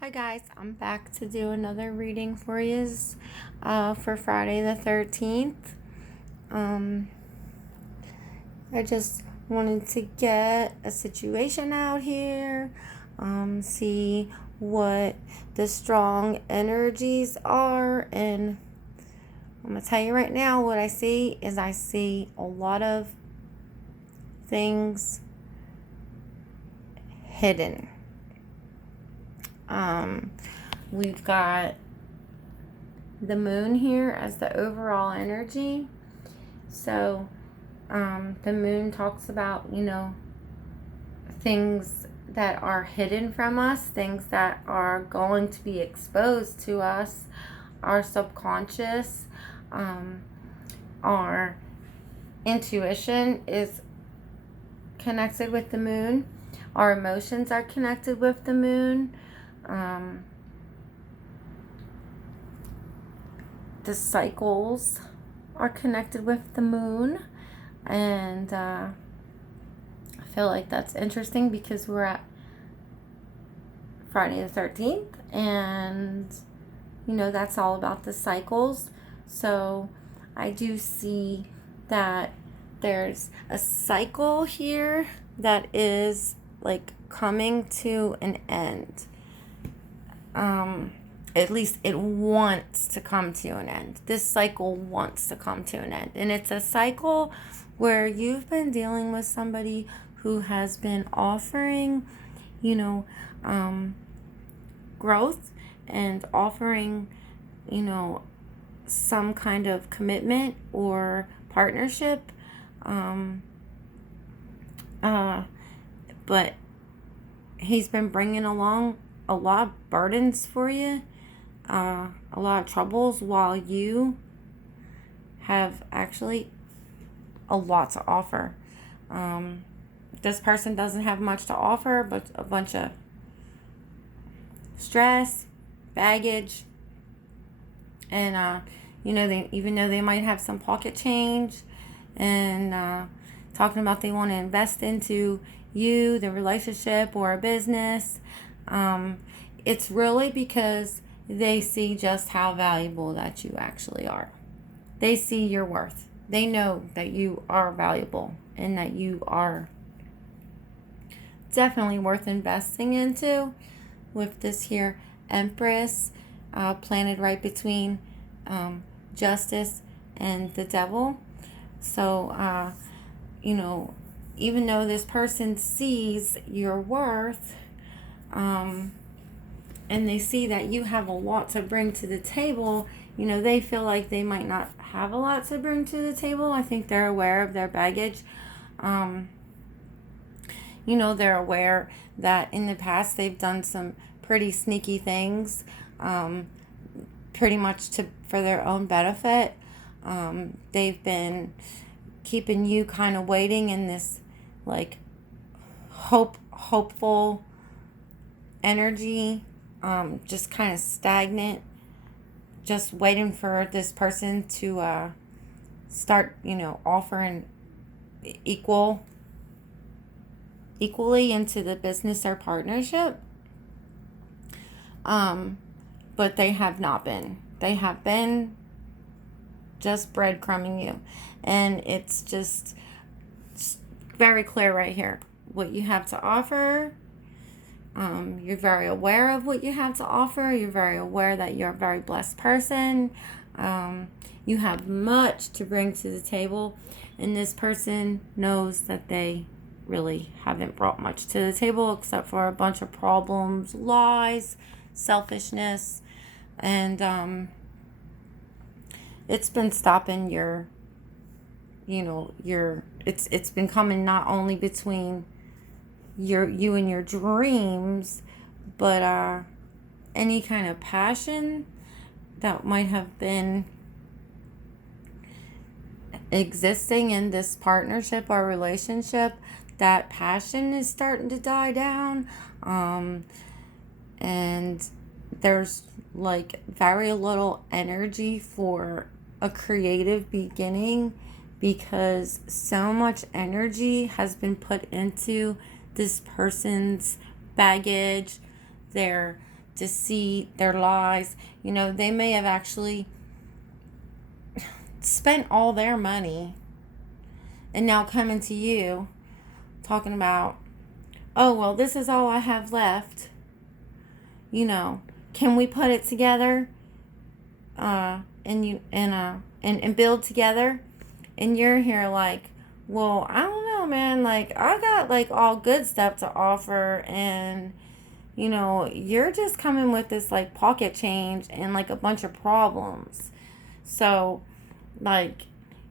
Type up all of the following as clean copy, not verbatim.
Hi guys, I'm back to do another reading for you for Friday the 13th. Um, I just wanted to get a situation out here, see what the strong energies are, and I'm going to tell you right now what I see is I see a lot of things hidden. We've got the moon here as the overall energy. So the moon talks about, things that are hidden from us, things that are going to be exposed to us, our subconscious, our intuition is connected with the moon. Our emotions are connected with the moon. The cycles are connected with the moon, and I feel like that's interesting because we're at Friday the 13th, and that's all about the cycles. So I do see that there's a cycle here that is like coming to an end. At least it wants to come to an end. This cycle wants to come to an end. And it's a cycle where you've been dealing with somebody who has been offering, growth and offering, some kind of commitment or partnership. But he's been bringing along a lot of burdens for you. A lot of troubles, while you have actually a lot to offer. This person doesn't have much to offer, but a bunch of stress, baggage, and they, even though they might have some pocket change, and talking about they want to invest into you, the relationship, or a business. It's really because they see just how valuable that you actually are. They see your worth. They know that you are valuable and that you are definitely worth investing into. With this here Empress planted right between justice and the devil. So, even though this person sees your worth, and they see that you have a lot to bring to the table, they feel like they might not have a lot to bring to the table. I think they're aware of their baggage. They're aware that in the past they've done some pretty sneaky things, pretty much for their own benefit. They've been keeping you kind of waiting in this like hopeful energy, just kind of stagnant, just waiting for this person to start, offering equally into the business or partnership. But they have not been. They have been just breadcrumbing you. And it's just very clear right here what you have to offer. You're very aware of what you have to offer. You're very aware that you're a very blessed person. You have much to bring to the table. And this person knows that they really haven't brought much to the table except for a bunch of problems, lies, selfishness, and it's been stopping it's been coming not only between you and your dreams, but any kind of passion that might have been existing in this partnership or relationship. That passion is starting to die down, and there's like very little energy for a creative beginning because so much energy has been put into this person's baggage, their deceit, their lies. You know, they may have actually spent all their money and now coming to you talking about, oh, well, this is all I have left. You know, can we put it together and build together? And you're here like, well, I don't know, man. Like, I got like all good stuff to offer, and you know, you're just coming with this like pocket change and like a bunch of problems. So, like,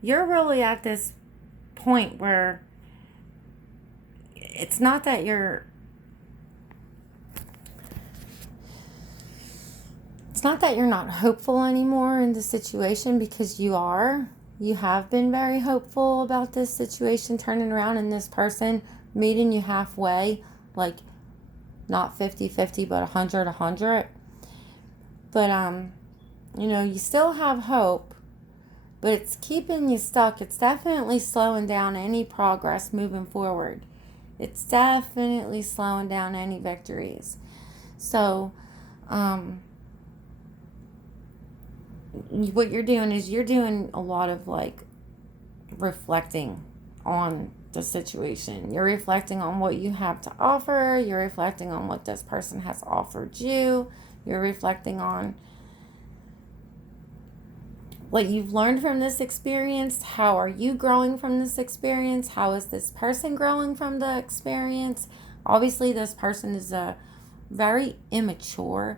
you're really at this point where it's not that you're not hopeful anymore in the situation, because you have been very hopeful about this situation turning around and this person meeting you halfway, like not 50-50 but 100-100. But you know, you still have hope, but it's keeping you stuck. It's definitely slowing down any progress moving forward. It's definitely slowing down any victories. So what you're doing is you're doing a lot of like reflecting on the situation. You're reflecting on what you have to offer. You're reflecting on what this person has offered you. You're reflecting on what you've learned from this experience. How are you growing from this experience? How is this person growing from the experience? Obviously, this person is very immature.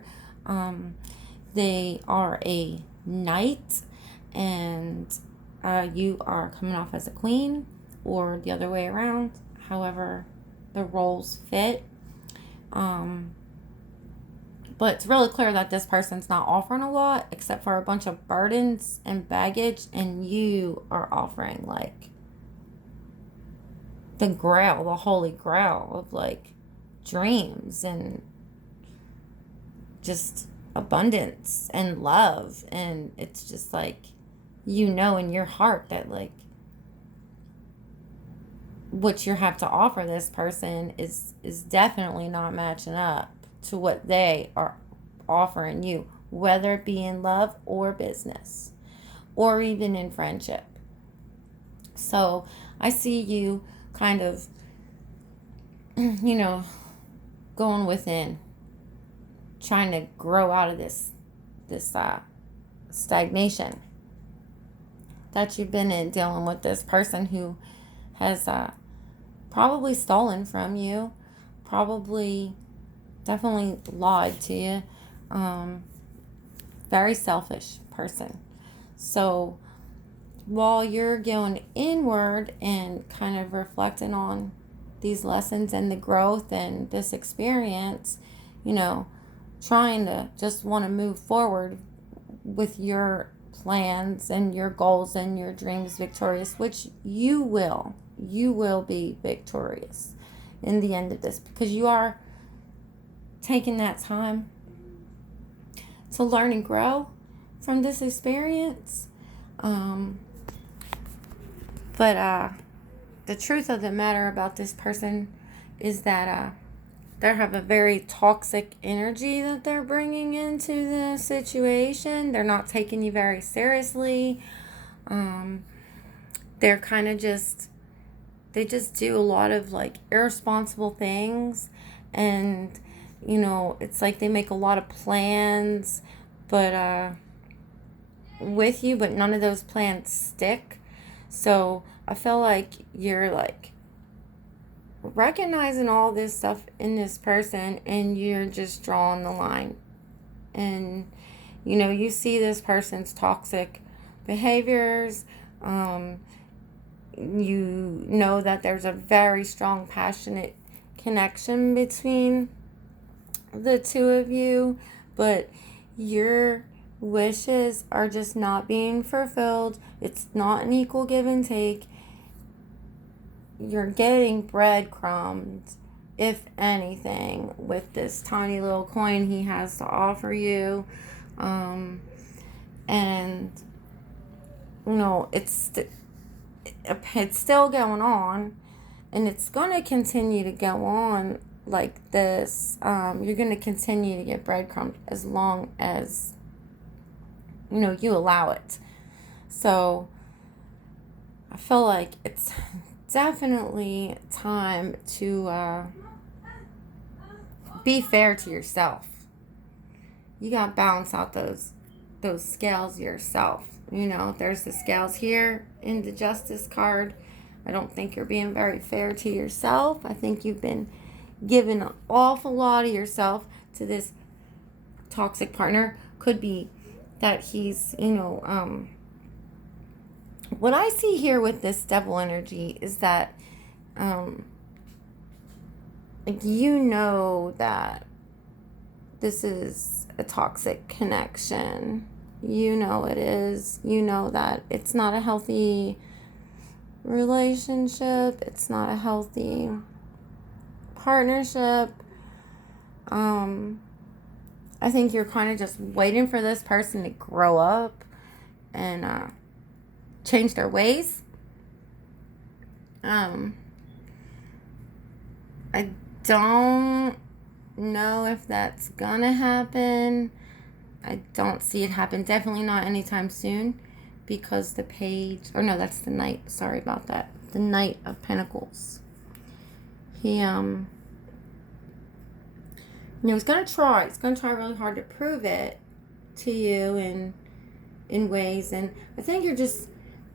They are a knight, and you are coming off as a queen, or the other way around, however the roles fit. But it's really clear that this person's not offering a lot except for a bunch of burdens and baggage, and you are offering like the grail, the holy grail of like dreams and just abundance and love. And it's just like, you know, in your heart that like what you have to offer this person is definitely not matching up to what they are offering you, whether it be in love or business or even in friendship. So I see you kind of, you know, going within, trying to grow out of this stagnation that you've been in, dealing with this person who has probably stolen from you, probably definitely lied to you. Very selfish person. So while you're going inward and kind of reflecting on these lessons and the growth and this experience, you know, trying to just want to move forward with your plans and your goals and your dreams victorious, which you will be victorious in the end of this, because you are taking that time to learn and grow from this experience. But the truth of the matter about this person is that they have a very toxic energy that they're bringing into the situation. They're not taking you very seriously. They're kind of they just do a lot of like irresponsible things. And, you know, it's like they make a lot of plans, but with you, but none of those plans stick. So I feel like you're like recognizing all this stuff in this person, and you're just drawing the line. And, you know, you see this person's toxic behaviors. You know that there's a very strong, passionate connection between the two of you, but your wishes are just not being fulfilled. It's not an equal give and take. You're getting breadcrumbs, if anything, with this tiny little coin he has to offer you. And, you know, it's still going on, and it's going to continue to go on like this. You're going to continue to get breadcrumbed as long as, you allow it. So I feel like it's definitely time to be fair to yourself. You got to balance out those scales yourself. There's the scales here in the Justice card. I don't think you're being very fair to yourself. I think you've been giving an awful lot of yourself to this toxic partner. Could be that he's, what I see here with this devil energy is that, that this is a toxic connection. It is. That it's not a healthy relationship. It's not a healthy partnership. I think you're kind of just waiting for this person to grow up and change their ways. I don't know if that's gonna happen. I don't see it happen. Definitely not anytime soon, because the page, or no, that's the Knight. Sorry about that. The Knight of Pentacles. He he's gonna try. He's gonna try really hard to prove it to you in ways. And I think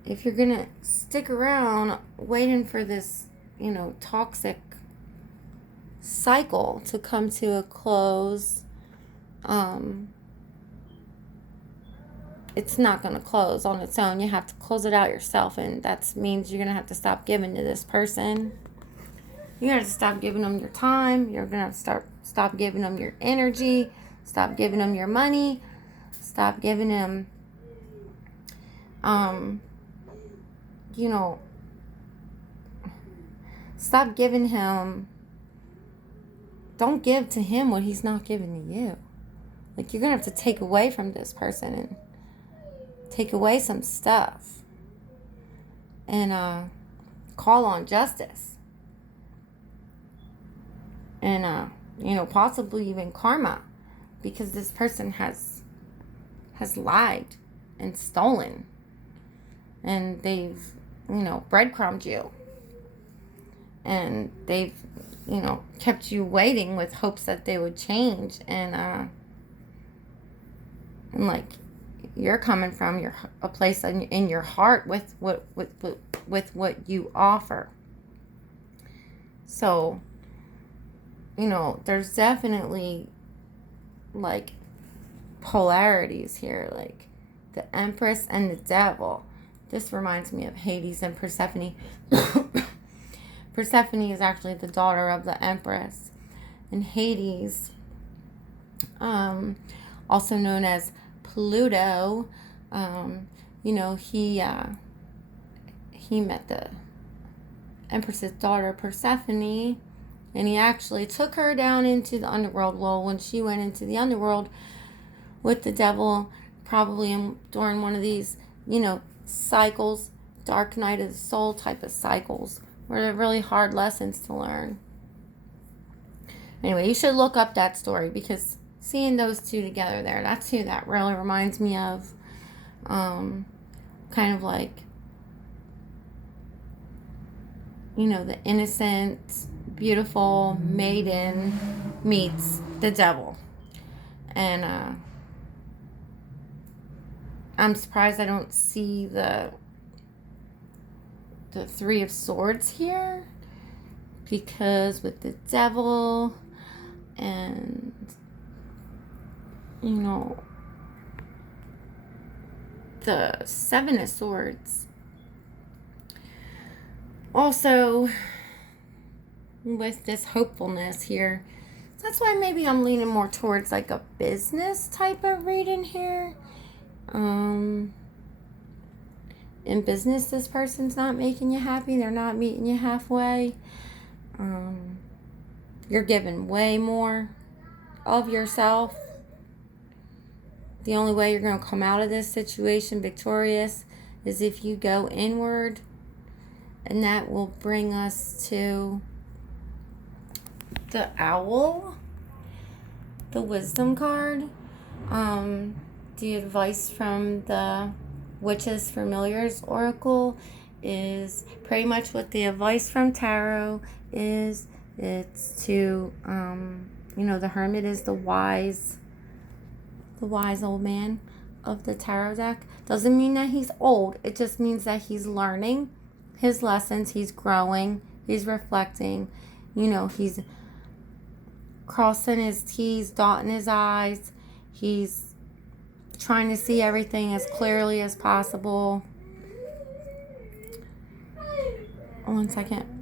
if you're gonna stick around waiting for this, toxic cycle to come to a close, it's not going to close on its own. You have to close it out yourself, and that means you're going to have to stop giving to this person. You're going to have to stop giving them your time. You're going to have to stop giving them your energy, stop giving them your money, stop giving them, stop giving him, don't give to him what he's not giving to you. Like, you're going to have to take away from this person and take away some stuff and call on justice. And, possibly even karma, because this person has lied and stolen. And they've, breadcrumbed you. And they've, kept you waiting with hopes that they would change. And like, you're coming from a place in your heart with what you offer. So, there's definitely like polarities here, like the Empress and the Devil. This reminds me of Hades and Persephone. Persephone is actually the daughter of the Empress, and Hades, also known as Pluto, he met the Empress's daughter Persephone, and he actually took her down into the underworld. Well, when she went into the underworld with the devil, probably during one of these, cycles, dark night of the soul type of cycles, where they're really hard lessons to learn. Anyway, you should look up that story, because seeing those two together there, that's who that really reminds me of. Kind of like, the innocent, beautiful maiden meets the devil. And I'm surprised I don't see the Three of Swords here, because with the devil and the Seven of Swords, also with this hopefulness here. That's why maybe I'm leaning more towards like a business type of reading here. In business, this person's not making you happy. They're not meeting you halfway. You're giving way more of yourself. The only way you're going to come out of this situation victorious is if you go inward. And that will bring us to the owl, the wisdom card, the advice from the Witches Familiars Oracle is pretty much what the advice from Tarot is. It's to, the Hermit is the wise old man of the tarot deck. Doesn't mean that he's old. It just means that he's learning his lessons. He's growing. He's reflecting. He's crossing his T's, dotting his I's. He's trying to see everything as clearly as possible. 1 second.